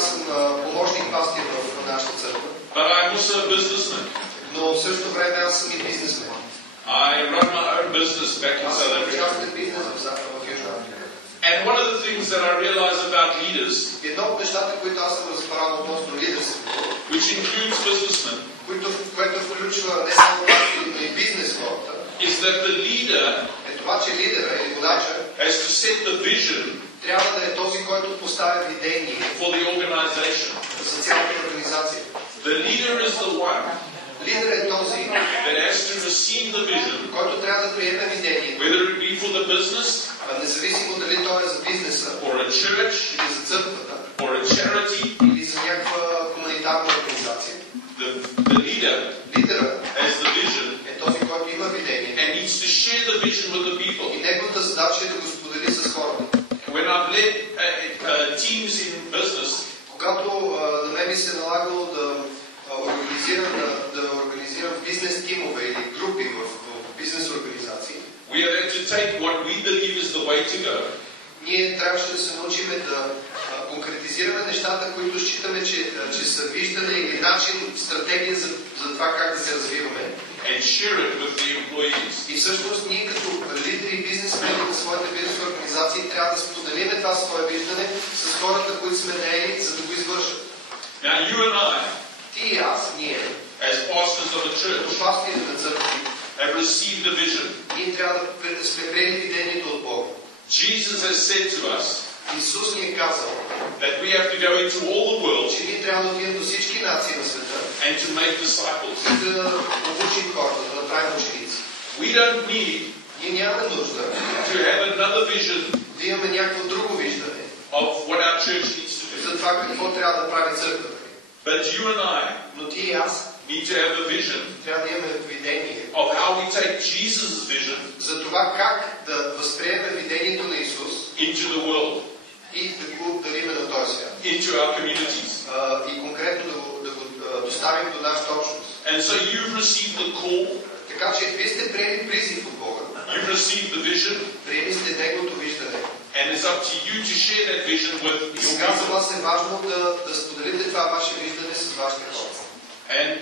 аз съм помощник пастир в нашата църква. But I'm also a businessman. Но в същото време аз съм и бизнесмен. I run my own business back in Аз South съм Africa. частен бизнес в Южна Африка. And one of the things that I realize about leaders, Едно от нещата, които аз съм разбрал относно лидерството, which includes businessmen, което включва не само пастори, но и бизнес хората, is that the leader е това, че лидера или водача has to set the vision трябва да е този, който поставя видение for the organization. за цялата организация. The leader is the one Лидер е този, that has to receive the vision, който трябва да приеме видението, whether it be for the business, независимо дали той е за бизнеса, or a church, или за църквата, or a charity. или за някаква хуманитарна организация. The leader Лидера has the vision е този, който има видение and needs to share the vision with the people. и неговата задача е да го сподели с хората. When I've led teams in business, Когато на мен ми се налагало да организирам бизнес тимове или групи в бизнес организации, we have had to take what we believe is the way to go ние трябваше да се научим да конкретизираме нещата, които считаме, че са виждане или начин, стратегия за това как да се развиваме. and share it with the employees. И всъщност ние като лидери и бизнесмени на своите бизнес организации трябва да споделиме това свое виждане с хората, които сме наели, за да го извършат. Now you and I, Ти и аз, ние, as pastors of a church, като пастири на църкви, have received a vision. ние трябва да сме приели видението от Бога. Jesus has said to us Исус ни е казал, that we have to go into all the world че ние трябва да отидем до всички нации на света and to make disciples. и да обучим хората, да направим ученици. We don't need Ние нямаме нужда to have another vision да имаме някакво друго виждане of what our church needs to do. за това какво трябва да прави църквата. But you and I Но ти и аз need to have a vision трябва да имаме видение of how we take Jesus' vision за това как да възприемем видението на Исус into the world, и да го дариме на този свят. into our communities. И конкретно да го доставим до нашата общност. And so you've received the call, Така че вие сте приели призив от Бога, you've received the vision, приели сте Неговото виждане. and it's up to you to share that vision with И your сега за people. вас е важно да споделите това ваше виждане с вашите хора. And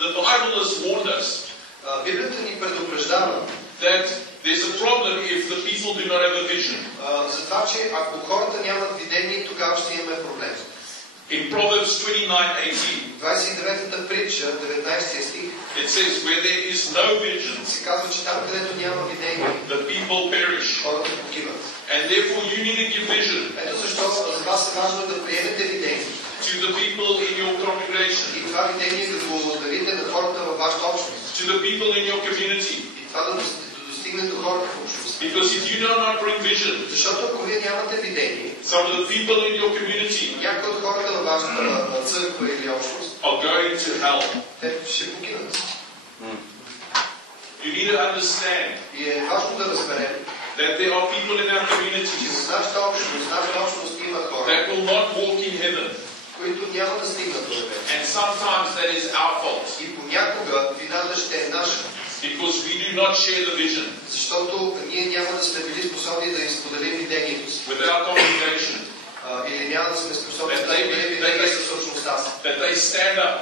the Bible has warned us Библията ни предупреждава that there's a problem if the people do not have a vision. за това, че ако хората нямат видение, тогава ще имаме проблем. In Proverbs 29:18, 29-та притча, 19 стих, it says, where there is no vision, се казва, че там, където няма видение, the people perish. хората погиват. And therefore you need to give vision Ето защо за вас е важно да приемете видение. to the people in your congregation, И това видение да го дарите на хората във вашата общност. to the people in your community. И това да достигне до хората в общността. Because if you do not bring vision, Защото ако вие нямате видение, some of the people in your community някои от хората във вашата църква или общност, are going to hell. те ще погинат. You need to understand И е важно да разберем, that there are people in our че communities в нашата общност има хора, that will not walk in heaven. които няма да стигнат до небето. And sometimes that is our fault И понякога вината ще е наша, because we do not share the vision защото ние няма да сме били способни да им споделим видението си. with our congregation, Или няма да сме способни да споделим видението с общността си. that they stand up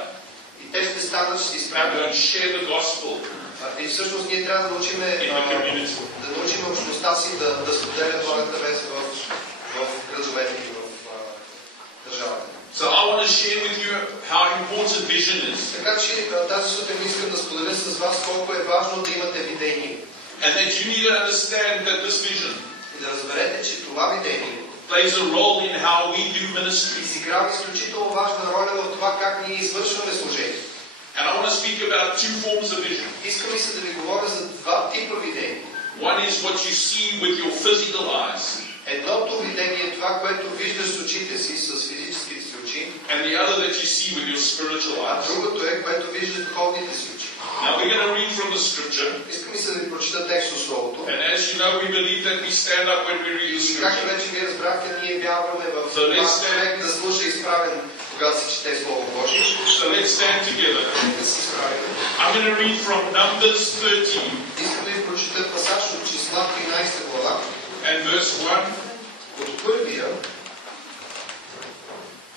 И те ще станат, ще and изправят. don't share the gospel И всъщност ние трябва да научим in the community. общността си да споделя Божията вест в градовете и в държавата. So I want to share with you how important vision is, Така че тази сутрин искам да споделя с вас колко е важно да имате видение. and that you need to understand that this vision И да разберете, че това видение plays a role in how we do ministry. изиграва изключително важна роля в това как ние извършваме служение. And I want to speak about two forms of vision. Искам и се да ви говоря за два типа видение. One is what you see with your physical eyes, Едното видение е това, което виждаш с очите си, с физическите си очи, and the other that you see with your spiritual а eyes. другото е, което виждаш с духовните си очи. Now we're going to read from the scripture, Искам и се да ви прочита текст от Словото. and as you know, we believe that we stand up when we read the И както scripture. вече вие разбрахте, ние вярваме в това човек да слуша изправен, когато се чете Слово Божие. So let's stand together. Да се изправим. I'm going to read from Numbers 13 Искам да ви прочита пасаж от числа 13 глава. and verse 1. От първия,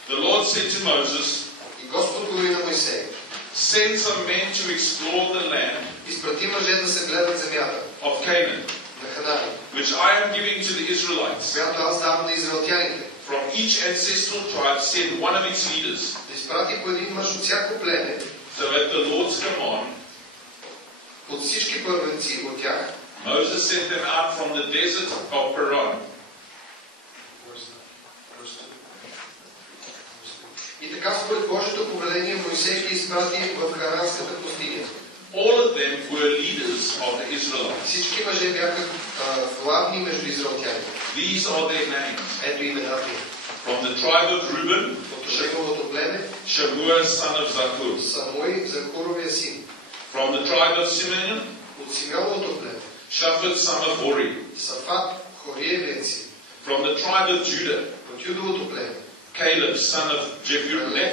The Lord to explore the land изпрати мъже да се гледат земята of Canaan, на Ханаан, which I am giving to the Israelites. която аз давам на израелтяните. From each ancestral tribe send one of its leaders, Да изпрати по един мъж от всяко племе, so at the Lord's command, от всички първенци от тях. Moses sent them out from the desert of Paran. И така според Божието повеление Моисей ги изпрати в Харанската пустиня. All of them were leaders of the Israelites. Всички мъже бяха главни между израелтяните. These are their names. Ето имената им. From the tribe of Reuben, От Шеговото племе, Shammua son of Zakur. Самуи, Захуровия син. From the tribe of Simeon, От Симеоновото племе, Shaphat son of Hori. Сафат, Хориевият син. From the tribe of Judah, От Юдовото племе, Caleb son of Jephunneh.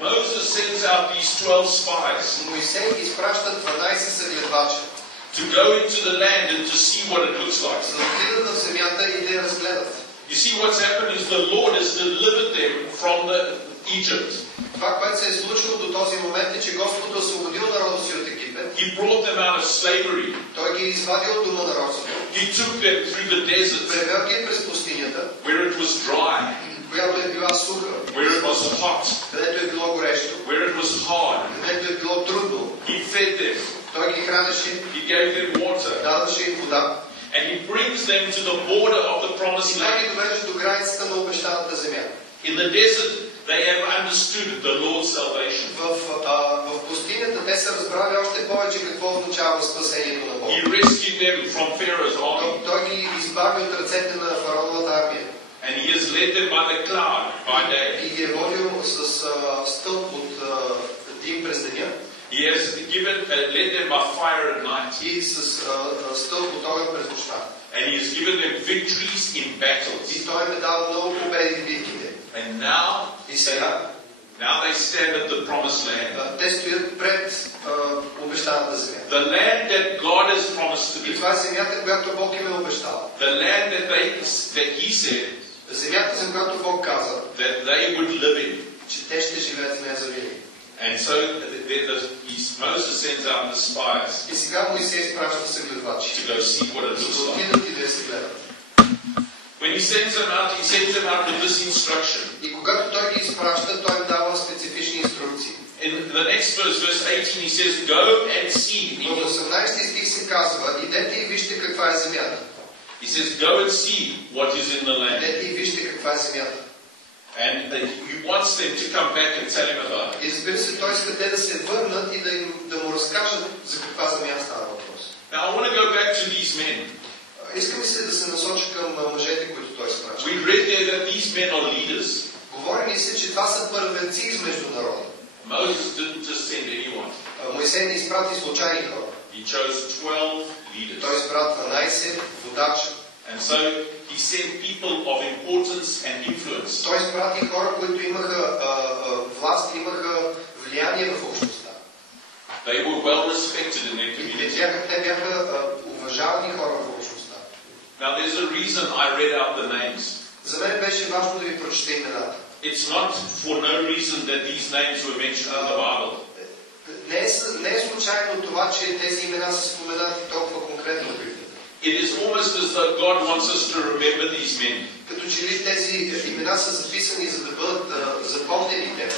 Moses sends out these 12 spies Моисей изпраща 12 съгледвача, to go into the land and to see what it looks like. за да отидат в земята и да я разгледат. You see, what's happened is the Lord has delivered them from Egypt. Това, което се е случило до този момент, е, че Господ е освободил народа си от Египет. He brought them out of slavery. Той ги е извадил от дома на робството. He took them through the desert, Превел ги през пустинята, where it was dry, която е била суха, where it was hot, където е било горещо, where it was hard. където е било трудно. He fed them. Той ги хранеше, He gave them water. даваше им вода. And He brings them to the border of the И promised той ги land. довежда до границата на обещаната земя. In the desert, they have understood the Lord's salvation. В пустинята те са разбрали още повече какво означава спасението на Бога. He rescued them from Pharaoh's army. Той ги избави от ръцете на фараоновата армия. And He has led them by the cloud by day. И ги е водил с стълб от дим през деня. He has led them by fire at night. И с стълб от огън през нощта. And He has given them victories in battles. И той им е дал много победи в битките. And now they stand at the promised land. Те стоят пред обещаната земя. The land that God has promised to И give. това е земята, която Бог им е обещал. The land that He said Земята, за която Бог каза, that they would live in. че те ще живеят в нея за винаги. And so Moses sends out the spies И сега Моисей изпраща съгледвачи. to go see what it looks like. Отидат и да се гледат. When he sends them out with this instruction. И когато той ги изпраща, той им дава специфични инструкции. In the next verse 18, he says, "Go and see." В 18 стих се казва, идете и вижте каква е земята. He says, "Go and see what is in the land." Идете и вижте каква е земята. And he wants them to come back and tell him about it. И разбира се, той иска те да се върнат и да му разкажат за каква земя става въпрос. Now I want to go back to these men. Искам и се да се насоча към мъжете, които той изпраща. We read there that these men are leaders. Говори ли се, че това са първенци измежду народа? Moses didn't just send anyone. Моисей не изпрати случайни хора. He chose 12 leaders. Той избра 12 водача. And so he sent people of importance and influence. Той изпрати хора, които имаха власт, имаха влияние в общността. They were well respected in their community. Те бяха уважавани хора в общността. Now there's a reason I read out the names. За мен беше важно да ви прочета имената. It's not for no reason that these names were mentioned in the Bible. Не е случайно това, че тези имена са споменати толкова конкретно в Библията. It is almost as though God wants us to remember these men. Като че ли тези имена са записани, за да бъдат запомнени те.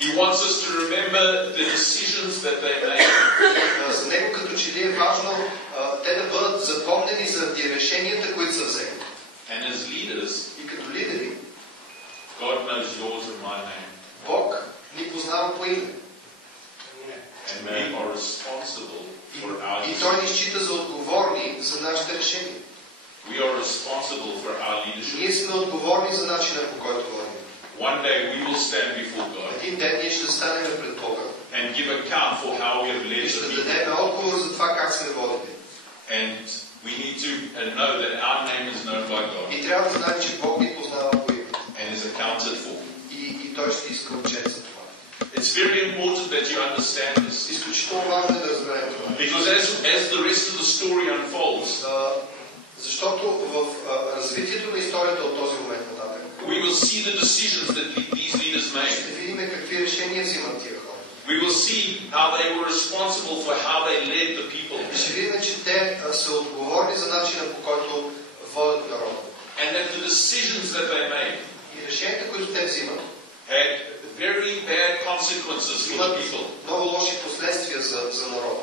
He wants us to remember the decisions that they made. За него като че ли е важно те да бъдат запомнени заради решенията, които са взели. And as leaders, И като лидери, God knows yours and my name. Бог ни познава по име. And we are responsible for our И той ни счита за отговорни за нашите решения. We are responsible for our leadership. Ние сме отговорни за начина, по който водим. One day we will stand before God Един ден ние ще станем пред Бога and give account for how we have led и ще the people. дадем отговор за това как сме водили. And we need to know that our name is known by God И трябва да знаем, че Бог ни познава по име. and is accounted for. И той ще иска отчет за това. It's very important that you understand this. Изключително важно е да разберем това. Because as the rest of the story unfolds, защото в развитието на историята от този момент нататък we will see the decisions that these leaders ще made. видим какви решения взимат тия хора. We will see how they were responsible for how they led the people. Ще видим, че те са отговорни за начина, по който водят народа. And that the decisions that they made И решенията, които те взимат, had very bad consequences for the people. Много лоши последствия за народа.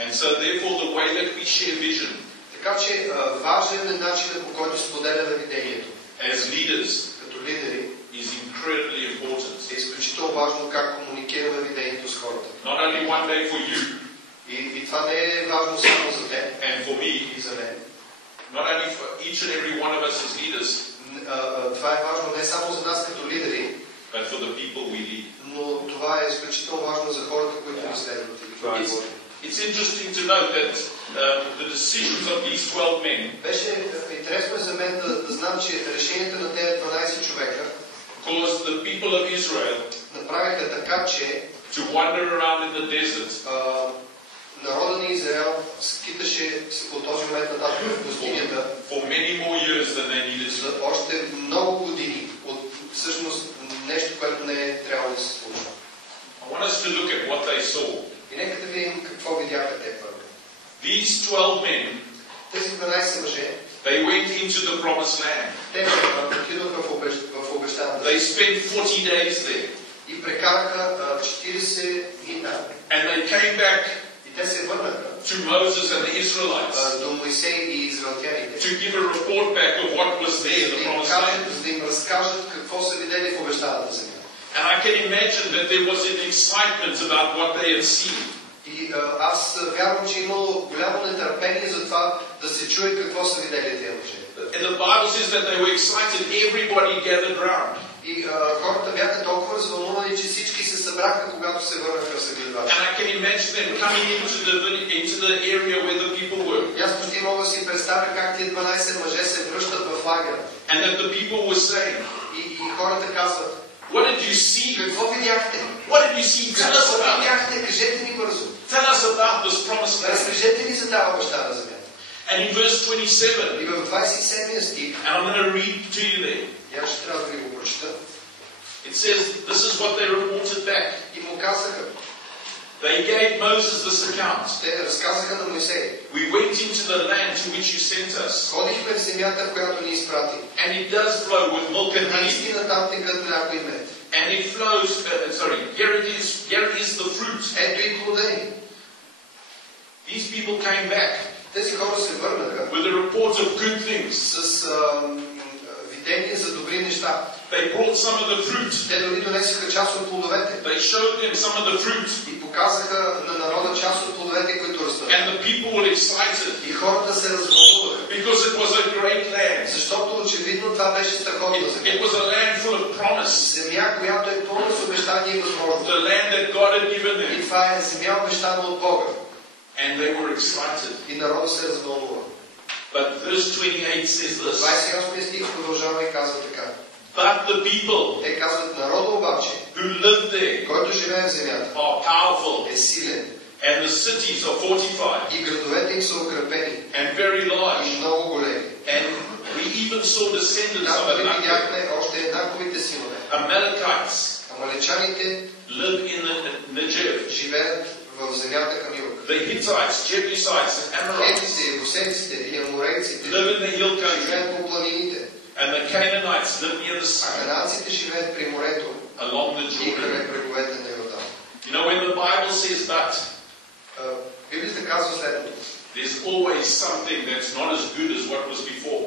And so therefore the way that we share vision, така че важен е начинът, по който споделяме видението. As leaders, като лидери, is incredibly important. Е изключително важно как комуникираме видението с хората. Not only one day for you, и това не е важно само за теб, and for me, и за мен. Not only for each and every one of us as leaders, това е важно не само за нас като лидери, but for the people we lead. Но това е изключително важно за хората, които ни следват. It's interesting to note that the decisions of these 12 men беше интересно за мен да знам, че решенията на тези 12 човека caused the people of Israel направиха така, че to wander around in the desert. Народа на Израел скиташе по този момент нататък в пустинята for many more years than they needed to. За още много години от всъщност нещо, което не е трябвало да се случва. I want us to look at what they saw. И нека да видим какво видяха те първо. These 12 men, тези 12 мъже, they went into the promised land. Те отидоха в обещаната. They spent 40 days there. И прекараха 40 дни там. And they came back Те се върнаха to Moses and the Israelites до Моисей и израелтяните. To give a report back of what was there in the promised land. За да им разкажат какво са видели в обещаната земя. And I can imagine that there was an excitement about what they had seen. И аз вярвам, че имало голямо нетърпение за това да се чуе какво са видели тези мъже. And the Bible says that they were excited. Everybody gathered round. И хората бяха толкова развълнувани, че всички се събраха, когато се върнаха в съгледвача. And I can imagine them coming into the area where the people were. И аз почти мога да си представя как тези 12 мъже се връщат в лагера. And that the people were saying, и хората казват, what did you see? Какво видяхте? What did you see? Tell us about it. Видяхте, кажете ни бързо. Tell us about this promised land. Разкажете ни за тази обещана земя. And in verse 27, и в 27 стих, and I'm going to read to you there. И аз ще трябва да ви го прочета. It says, this is what they reported back. И му казаха. They gave Moses this account. Те разказаха на Моисей. We went into the land to which you sent us. Ходихме в земята, в която ни изпрати. And it does flow with milk and honey. Наистина там текат мляко и мед. And it flows, here it is the fruit. Ето и плода ни. These people came back. Тези хора се върнаха. With a report of good things. С видение за добри неща. They brought some of the fruit. Те дори донесоха част от плодовете. They showed them some of the fruit. И показаха на народа част от плодовете, които растат. And the people were excited. И хората се развълнуваха. Because it was a great land. Защото очевидно това беше страхотна земя. It was a land full of promise. Земя, която е пълна с обещания и възможности. The land that God had given them. И това е земя обещана от Бога. And they were excited. И народа се развълнува. But verse 28 says this. 28 стих продължава и казва така. But the people, те казват, народа обаче, who lived there, който живее в земята, are powerful, е силен. And the cities are fortified. И градовете им са укрепени. And very large. И много големи. And we even saw descendants of видяхме още еднаковите синове. Amalekites. Амалечаните live in the Negev. Живеят в земята към юг. The Hittites, Jebusites, and Amorites. Хетите, Ебусейците и Аморейците live in the hill country. Живеят по планините. And the Canaanites live near the sea. А кананците живеят при морето. Along the Jordan. И край бреговете на Йордан. You know, when the Bible says that, Библията казва следното. There's always something that's not as good as what was before.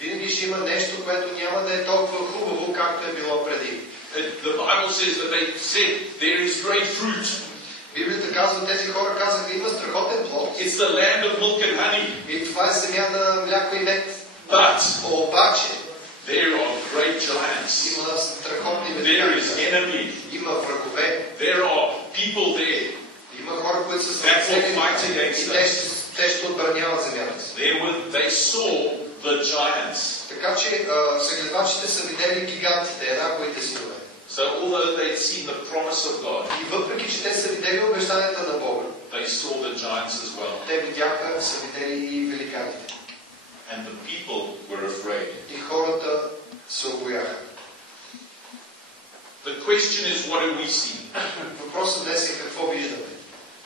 Винаги ще има нещо, което няма да е толкова хубаво, както е било преди. The Bible says that they said there is great fruit. Библията казва, тези хора казаха, има страхотен плод. It's the land of milk and honey. И това е земя на мляко и мед. But обаче there are great giants. Има страхотни There is enemy. Има врагове. There are people there. Има хора, които са fighting и те ще отбраняват земята. They saw the giants. Така че съгледвачите са видели гигантите, еднаковите синове. So although they'd seen the promise of God, и въпреки че те са видели обещанията на Бога, they saw the giants as well. Те видяха, са видели и великаните. And the people were afraid. И хората се обояха. The question is, what do we see? Въпросът днес е какво виждаме.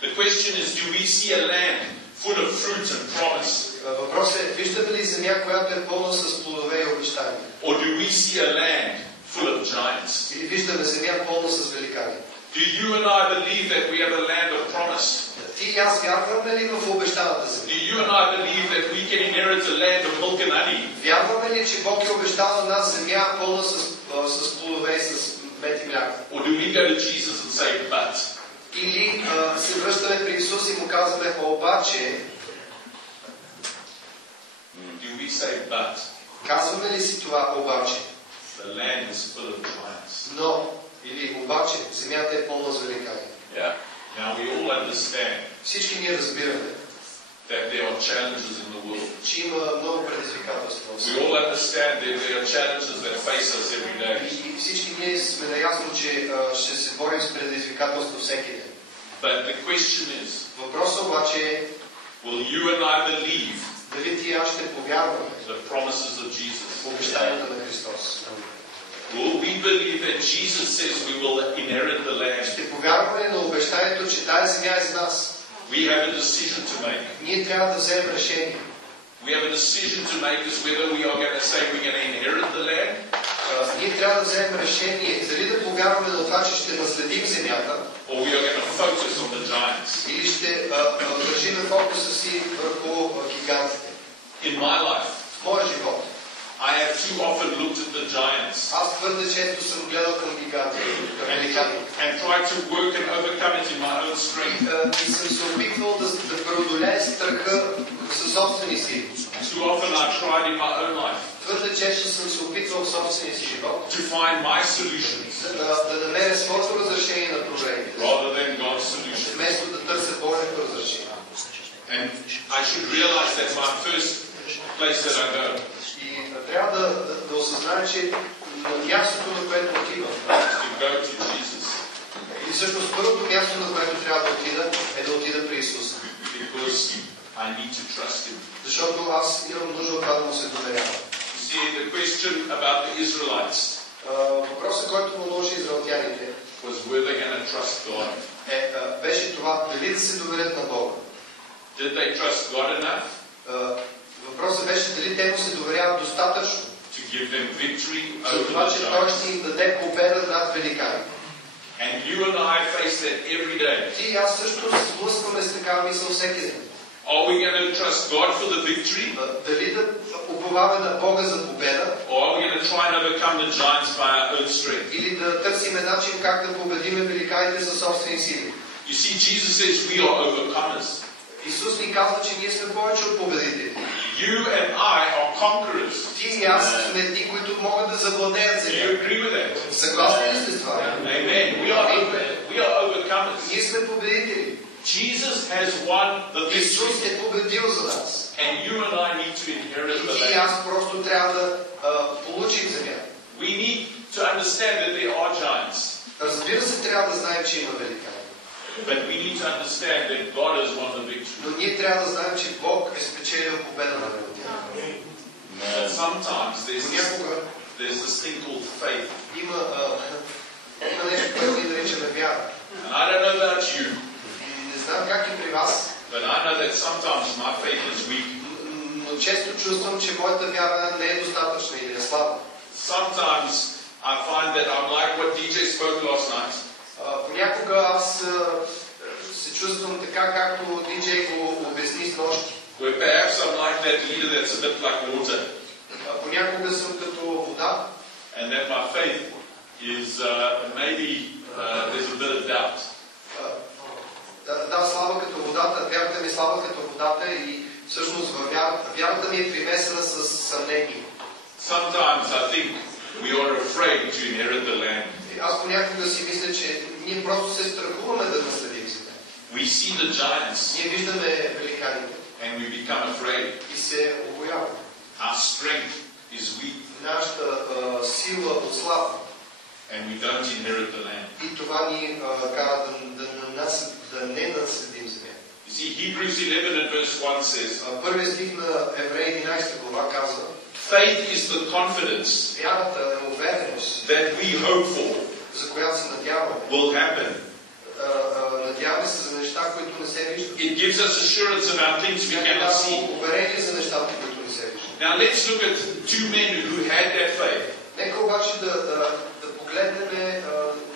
The question is, do we see a land full of fruit and promise? Въпросът е, виждаме ли земя, която е пълна с плодове и обещания? Or do we see a land full of giants? Или виждаме земя пълна с великани? Do you and I believe that we have a land of promise? Ти и аз вярваме ли в обещаната земя? Do you and I believe that we can inherit a land of milk and honey? Вярваме ли, че Бог е обещал на нас земя пълна с плодове и с мед и мляко? Or do we go to Jesus and say, but? Или се връщаме при Исус и му казваме, обаче, Do we say, but? Казваме ли си това обаче? The land is full of giants. Но, или обаче, земята е пълна с великани. Yeah. Now we all understand Всички ние разбираме, that there are challenges in the world. че има много предизвикателства. We all understand that there are challenges that face us every day. И всички ние сме наясно, че ще се борим с предизвикателства всеки ден. But the question is, Въпросът обаче е, will you and I believe дали ти и аз ще повярваме the promises of Jesus? в обещанията на Христос? Will we believe that Jesus says we will inherit the land? Ще повярваме на обещанието, че тази земя е за нас? We have a decision to make. Ние трябва да вземем решение. We have a decision to make as whether we are going to say we're going to inherit the land. Ние трябва да вземем решение дали да повярваме на това, че ще наследим земята, Or we are going to focus on the giants. или ще държим фокуса си върху гигантите. In my life, В моя живот I have too often looked at the giants аз твърде често съм гледал към гигантите, към великаните. and tried to work and overcome it in my own strength. И съм се опитвал да преодолея страха със собствени сили. Too often I've tried in my own life Твърде често съм се опитвал в собствения си живот to find my solutions да намеря своето разрешение на проблемите, rather than God's solution. вместо да търся Божието разрешение. And I should realize that my first place that I go И трябва да осъзная, че на мястото, на което отивам, is to go to Jesus, и всъщност първото място, на което трябва да отида, е да отида при Исус. because I need to trust Him. Защото аз имам нужда от това да му се доверявам. You see, the question about the Israelites Въпросът, който вълнуваше израелтяните, was were they going to trust God? беше това, дали да се доверят на Бога. Did they trust God enough Въпросът беше дали те му се доверяват достатъчно, to give them victory за over това, the че Той giants? ще им даде победа над великани. And you and I face that every day. Ти и аз също се сблъскваме с такава мисъл всеки ден. Are we going to trust God for the victory? Дали да уповаваме на Бога за победа, Or are we going to try and overcome the giants by our own strength? или да търсиме начин как да победиме великаните със собствени сили. You see, Jesus says we are overcomers. Исус ни казва, че ние сме повече от победители. You and I are conquerors. Ти и аз сме ти, които могат да завладеят Do you земята. agree with that? Съгласни ли сте с това? Amen. We are overcomers. Ние сме победители. Jesus has won the victory. Исус е победил за нас. And you and I need to inherit the И ти и land. аз просто трябва да получим земята. We need to understand that there are giants. Разбира се, трябва да знаем, че има великани. But we need to understand that God has won the victory. Но ние трябва да знаем, че Бог е спечелил победа на великани. And sometimes Понякога there's this thing called faith. има нещо, което ние наричаме вяра. And I don't know about you, И не знам как е при вас, but I know that sometimes my faith is weak. но често чувствам, че моята вяра не е достатъчна или е слаба. Sometimes I find that I'm like what DJ spoke last night. Понякога аз се чувствам така, както диджей го обясни с нощи. Where perhaps I'm like that leader that's a bit like water. Понякога съм като вода. And that my faith is maybe there's a bit of doubt. Да, слаба като водата, вярата ми е слаба като водата и всъщност вярата ми е примесена с съмнение. Sometimes I think we are afraid to inherit the land. Аз понякога си мисля, че ние просто се страхуваме да наследим земя. We see the giants Ние виждаме великаните and we become afraid. и се обояваме. Our strength is weak Нашата сила отслабва. and we don't inherit the land. И това ни кара да не наследим земя. You see, Hebrews 11 and verse 1 says, Първият стих на Евреи 11 глава казва: faith is the confidence вярата е увереност, that we hope for за която се надяваме, will happen. Надяваме се за неща, които не се виждат. It gives us assurance about things we cannot see. Уверение за нещата, които не се виждат. Now let's look at two men who had that faith. Нека обаче да погледнем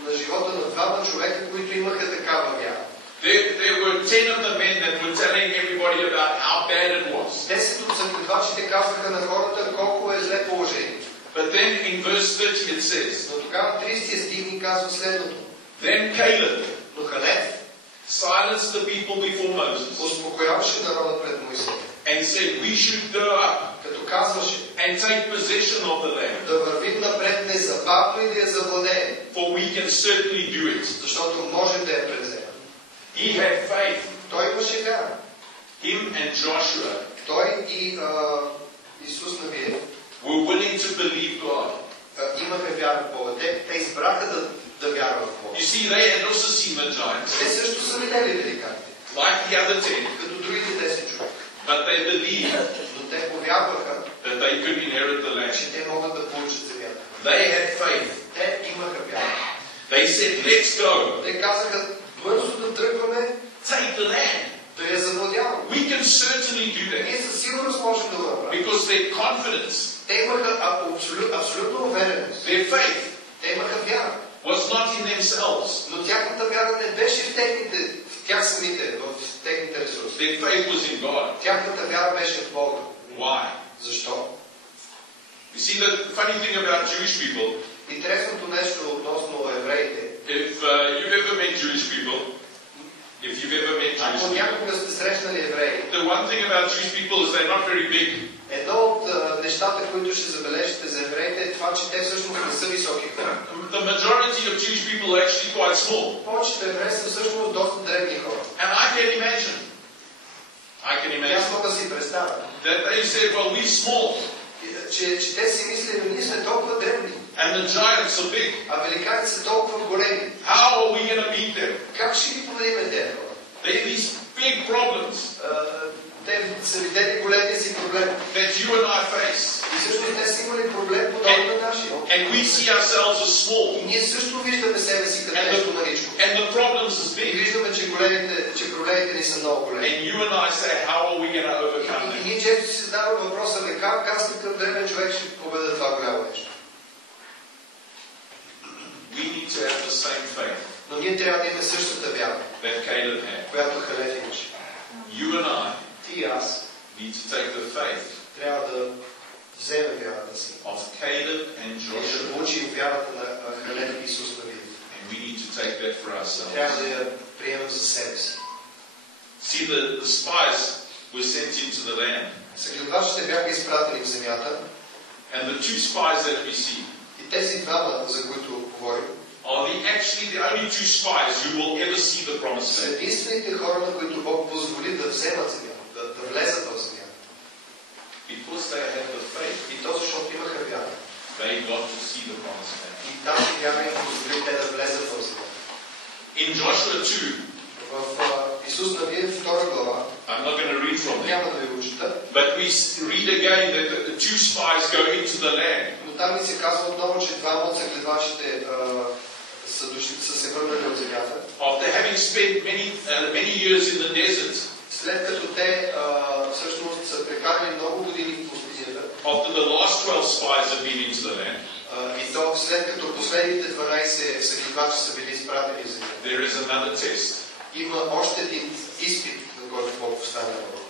на живота на двама човека, които имаха такава вяра. There were 10 of the men that were telling everybody about how bad it was. 10 от съгледвачите казаха на хората колко е зле положението. But then in verse 30 it says, Но тогава 30 стих ни казва следното. Then Caleb Но Халев silenced the people before Moses успокояваше народа пред Моисей. and said, we should go up Като казваше and take possession of the land, да вървим напред незабавно и да я завладеем. for we can certainly do it. Защото можем да я превземем. He had faith. Той имаше вяра. Him and Joshua Той и Исус Навиев were willing to believe God. имаха вяра в Бога. Те избраха да вярват в Бога. You see, they had also seen the giants, Те също са видели великаните, like the other 10, като другите 10 човека. but they believed Но те повярваха, that they could inherit the land. че те могат да получат земята. They had faith. Те имаха вяра. They said, let's go. Те казаха, бързо да тръгваме, Take the land. да я завладяваме. We can certainly do that. Ние със сигурност можем да го направим. Because their confidence, Те имаха абсолютно увереност. their faith, Те имаха вяра. was not in themselves. Но тяхната вяра не беше в тях самите, в техните ресурси. Their faith was in God. Тяхната вяра беше в Бога. Why? Защо? You see, the funny thing about Jewish people, Интересното нещо относно евреите, if you've ever met Jewish people, ако някога сте срещнали евреи, the one thing about Jewish people is they're not very big. едно от нещата, които ще забележите за евреите, е това, че те всъщност не са високи хора. The majority of Jewish people are actually quite small. Повечето евреи са всъщност доста древни хора. And I can imagine Аз мога да си представя, that they said, well, we're small, че те си мислили, ние сме толкова древни, and the giants are big. а великаните са толкова големи. How are we going to beat them? Как ще ги победим тези хора? They have these big problems Те са видели големия си проблем. that you and I face. И всъщност те са имали проблем подобен на нашия. And we see ourselves as small. И ние също виждаме себе си като нещо маличко. And the problems is И big. виждаме, че проблемите ни са много големи. And you and I say, how are we going to overcome И them? ние често си задаваме въпроса, как аз такъв древен човек ще победа това голямо нещо. We need to have the same faith Но ние трябва да имаме същата вяра, that Caleb had. която Халев имаше. You and I Ти и аз need to take the faith трябва да вземем вярата си. of Caleb and И Joshua, да получим вярата на Халев и Исус Навиев. and we need to take that for ourselves. Трябва да я приемем за себе си. See, the spies were sent into the land, Съгледвачите бяха изпратени в земята and the two spies that we see и тези двама, за които говорим, are actually the only two spies who will ever see the promised са land. единствените хора, на които Бог позволи да вземат земята, да влезат в земята. Because they had the faith, И то защото имаха вяра. they got to see the promised land. И тази вяра им позволи те да влезат в земята. In Joshua 2, В Исус Навиев 2 глава, I'm not going to read from there, няма да ви го чета, but we read again that the two spies go into the land. но там ни се казва отново, че двама от съгледвачите са се върнали от земята. After having spent many years in the desert, След като те всъщност са прекарали много години в пустинята, after the last 12 spies have been into the land, и то след като последните 12 съгледвачи са били изпратени в земята, there is another test. има още един изпит, на който Бог поставя на Бог.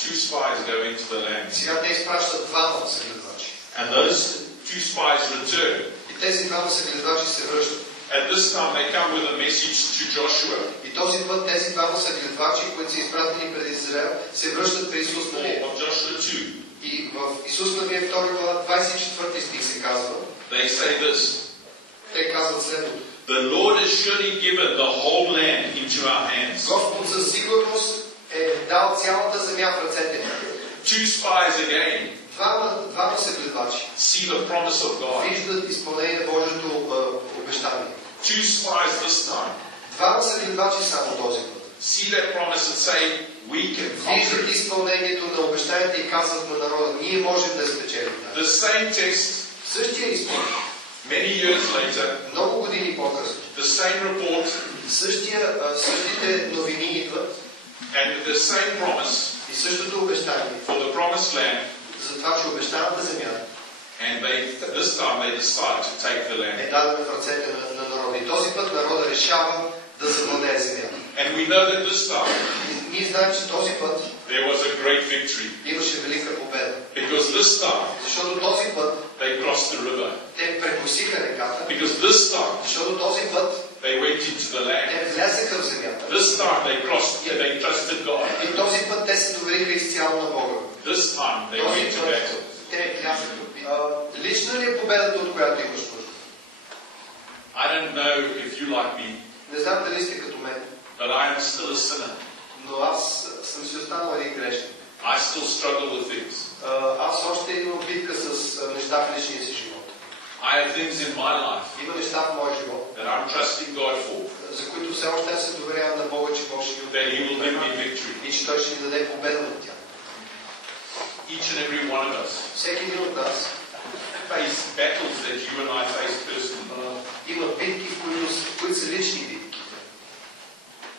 Two spies go into the land, Сега те изпращат двама съгледвачи. and those two spies return. И тези двама съгледвачи се връщат. At this time, they come with a message to Joshua. И този път тези двама съгледвачи, които са изпратени пред Израел, се връщат при Исус Навиев. Of Joshua 2, И в Исус Навиев 2 глава 24 стих се казва, they say this: те казват следното. The Lord has surely given the whole land into our hands. Господ със сигурност е дал цялата земя в ръцете ни. Two spies again Двама съгледвачи see the promise of God. виждат изпълнение на Божието обещание. Two spies this time Двама съгледвачи само този път. see that promise and say, we can conquer Виждат it. изпълнението на обещанията и казват на народа, ние можем да спечелим. The same test Същия изпит Many years later, много години по-късно, the same report същите новини идват and with the same promise и същото обещание for the promised land, за това, че обещаната земя and this time they decide to take the land. е дадена в ръцете на народа. И този път народа решава да завладее земята. And we know that this time Ние знаем, че този път there was a great victory. Имаше велика победа. Because this time Защото този път they crossed the river. те прекусиха реката. Because this time Защото този път they went into the land. те влязаха в земята. This time they crossed, they trusted God. И този път те се довериха изцяло на Бога. This time they went to battle. Те влязаха в битка. Лична ли е победата, от която имаш нужда? I don't know if you like me, Не знам дали сте като мен, but I am still a sinner. но аз съм си останал един грешник. I still struggle with things. Аз още имам битка с неща в личния си живот. I have things in my life Има неща в моя живот, that I'm trusting God for, за които все още аз се доверявам на Бога, че Бог ще ги that He will give me victory. и че Той ще ни даде победа над тях. Each and every one of us Всеки един от нас face battles that you and I face personally. има битки, които са лични битки.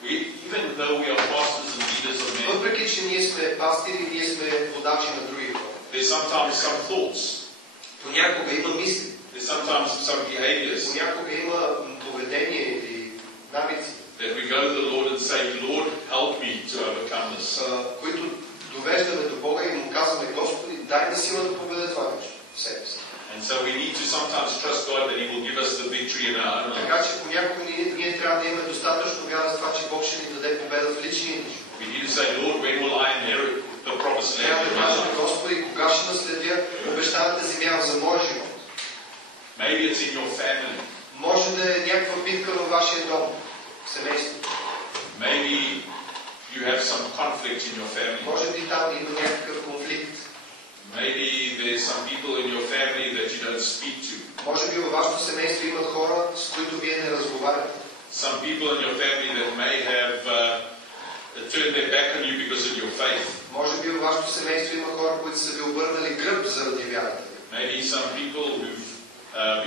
Even though we are pastors and leaders of men, Въпреки, че ние сме пастири, ние сме водачи на други хора. there's sometimes some thoughts, Понякога има мисли, there's sometimes some behaviors понякога има поведение или навици, that we go to the Lord and say, Lord, help me to overcome this. които довеждаме до Бога и му казваме: Господи, дай на сила да победа това нещо в себе си. And so we need to sometimes trust God that He will give us the victory in our own life. Така че понякога ние трябва да имаме достатъчно вяра за това, че Бог ще ни даде победа в личния ни живот. We need to say, Lord, when will I inherit the promised Трябва land да in my кажем: life? Господи, кога ще наследя обещаната земя за моя живот? Maybe it's in your family. Може да е някаква битка във вашия дом, в семейството. Maybe you have some conflict in your family. Може би там има някакъв конфликт. Maybe there's some people in your family that you don't speak to. Може би във вашето семейство има хора, с които вие не разговаряте. Some people in your family that may have turned their back on you because of your faith. Може би във вашето семейство има хора, които са ви обърнали гръб заради вярата. Maybe some people who've,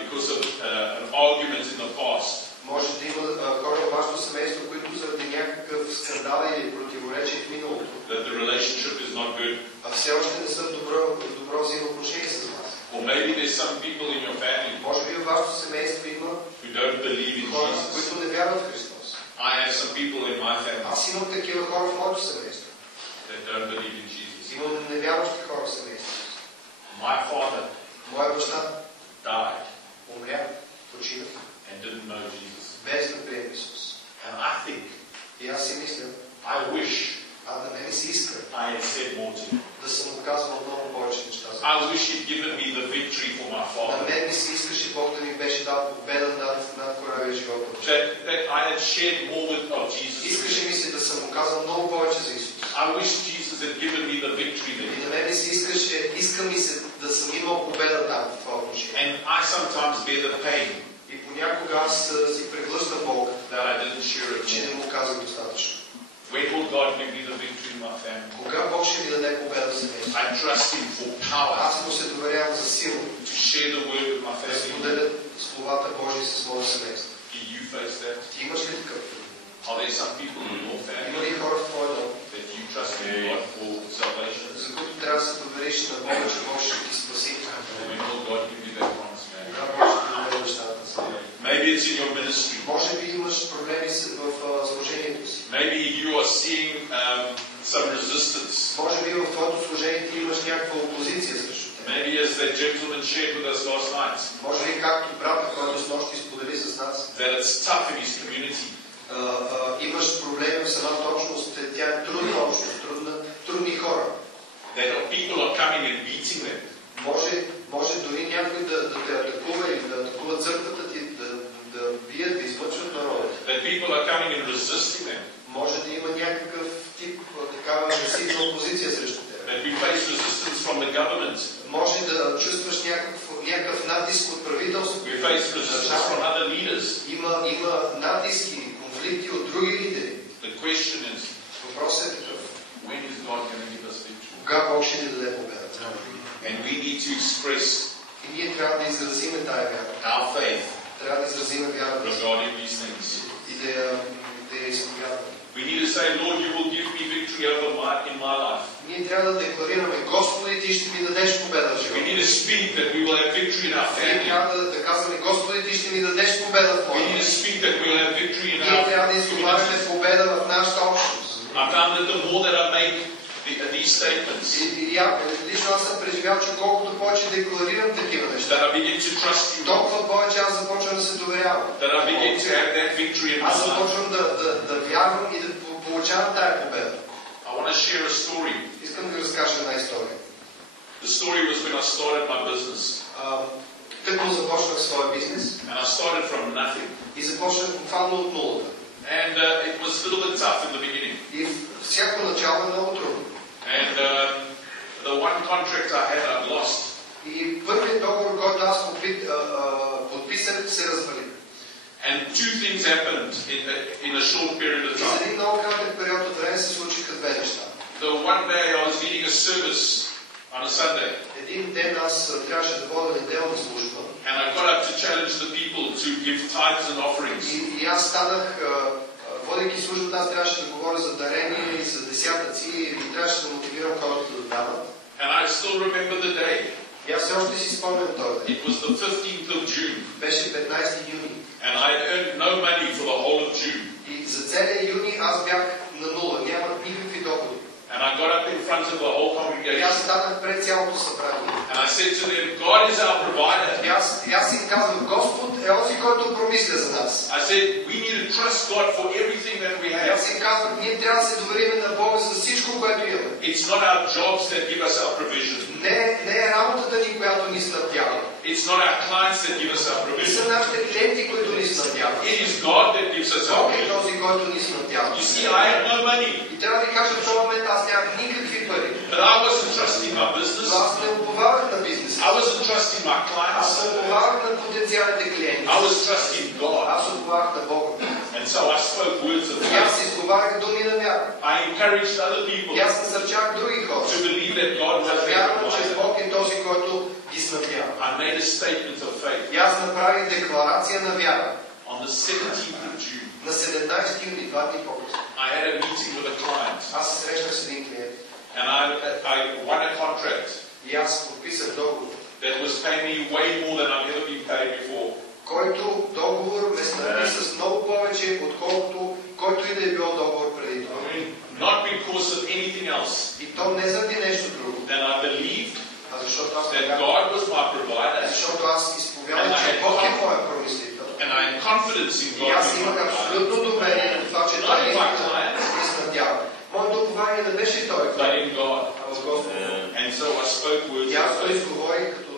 because of an argument in the past, Може да има хора във вашето семейство, които заради някакъв скандал или противоречие в миналото, that the relationship is not good. а все още не са в добро взаимоотношение с вас. Or maybe there's some people in your family Може би във вашето семейство има who don't believe in хора, Jesus. които не вярват в Христос. I have some people in my family Аз имам такива хора в моето семейство. that don't believe in Jesus. Имам невярващи хора в семейството. My father Моя баща died умря, почина, and didn't know Jesus. без да приеме Исус. And I think, И аз си мисля, I wish на мен си иска I had said more to him. да съм му казвал много повече неща. I wish he'd given me the victory for my На father. мен ми се искаше Бог да ми беше дал победа над коравия живот. That I had shared more of Jesus. Искаше ми се да съм му казал много повече за Исус. I wish Jesus had given me the victory И there. на мен ми се иска ми се да съм имал победа там в това отношение. And I sometimes bear the pain И понякога аз си преглъщам Бога, that I didn't share it че more. не му казах достатъчно. When will God give me the victory in my family? Кога Бог ще ми даде победа в семейството? I trust Him for power Аз му се доверявам за сила to share the word with my да family. споделя словата Божии с моето семейство. Do you face that? Ти имаш ли такъв? Are there some people in your Има family ли хора в твоя дом, that you trust in God for salvation? за които трябва да се довериш на Бога, че Бог ще ги спаси? When will God give you that promise, man? Кога Бог ще ти даде обещаната земя? Maybe it's in your ministry. Може би имаш проблеми в служението си. Maybe you are seeing some resistance. Може би в твоето служение ти имаш някаква опозиция срещу теб. Maybe as that gentleman shared with us last night, Може би както брата, който с нощи сподели с нас, that it's tough in his community. имаш проблеми в самата общност. Тя е трудна общност, трудни хора. That people are coming and beating them. Може дори някой да те атакува или да атакува църквата ти, да бият, да излъчват народа. That people are coming and resisting them. Може да има някакъв тип такава силна опозиция срещу теб. That we face resistance from the government. Може да чувстваш някакъв натиск от правителството. We face resistance from other leaders. Има натиски, конфликти от други лидери. The question is, Въпросът е такъв. when is God going to give us victory? Кога Бог ще ни даде победата? And we need to express И ние трябва да изразиме тая вяра. our faith Трябва да изразиме вярата си regarding these things. и да я изповядаме. We need to say, Lord, you will give me victory in my life. Ние трябва да декларираме, Господи, ти ще ми дадеш победа в We живота. need to speak that we will have victory in our Ние family. трябва да казваме, Господи, ти ще ми дадеш победа в We моя. need to speak that we will have victory in Ние трябва да our изговаряме community. победа в нашата общност. I found that the more that I make these statements, Лично аз съм преживял, че колкото повече декларирам такива неща, that I begin to trust you, толкова повече аз започвам да се доверявам. that I begin to have that victory in my Аз life. започвам да вярвам и да получавам тая победа. I want to share a story. Искам да ви разкажа една история. The story was when I started my business. Тъкмо започнах своя бизнес And I started from nothing. и започнах буквално от нулата. And it was a little bit tough in the beginning. И всяко начало е много трудно. And the one contract I had, I've lost. И първият договор, който аз подписах, се развали. And two things happened in a short period of И за time. един много кратък период от време се случиха две неща. The one day I was leading a service on a Sunday. Един ден аз трябваше да водя неделна служба. And I got up to challenge the people to give tithes and offerings. И аз станах, водейки службата, аз трябваше да говоря за дарения и за десятъци и трябваше да мотивирам хората да дават. And I still remember the day. И аз все още си спомням този ден. It was the 15th of June. Беше 15 юни. And I had earned no money for the whole of June. И за целия юни аз бях на нула, нямах никакви доходи. And I got up in front of the whole И congregation. аз станах пред цялото събрание. And I said to them, God is our provider. И аз им казвам, Господ е онзи, който промисля за нас. I said, we need to trust God for everything that we И have. аз им казвам, ние трябва да се доверим на Бога за всичко, което имаме. It's not our jobs that give us our provision. Не е работата ни, която ни снабдява. It's not our clients that give us our Не provision. са нашите клиенти, които ни снабдяват. It is God that gives us our Бог е provision. този, който ни снабдява. You see, I had no money. И трябва да ви кажа, в този момент аз нямах никакви пари. But I wasn't trusting my business. Но аз не уповавах на бизнеса. I wasn't trusting my Аз clients. не уповавах на потенциалните клиенти. I was trusting God. Аз уповавах на Бога. And so I spoke words of И аз faith. изговарях думи на вяра. I encouraged other people И аз насърчах други хора. to believe that God was Да their вярвам, че provider. Бог е този, който ги снабдява. I made a statement of faith. И аз направих декларация на вяра. On the 17th of June, На 17 юни, 2 дни по-късно. I had a meeting with a client. Аз се срещнах с един клиент. And I won a contract И аз подписах договор, that was paying me way more than I've ever been paid before. който договор ме снабди с много повече, отколкото който и да е било договор преди това. Not because of anything else. И то не заради нещо друго, Then I believed а защото аз that God was my provider. защото аз изповядам, че Бог е моя промислител. And I had confidence in И God. аз имах абсолютно доверие на това, че Той ми снабдява. Моето упование не беше Той, But in God. а в Господа. And so I spoke words И аз of го faith. изговорих като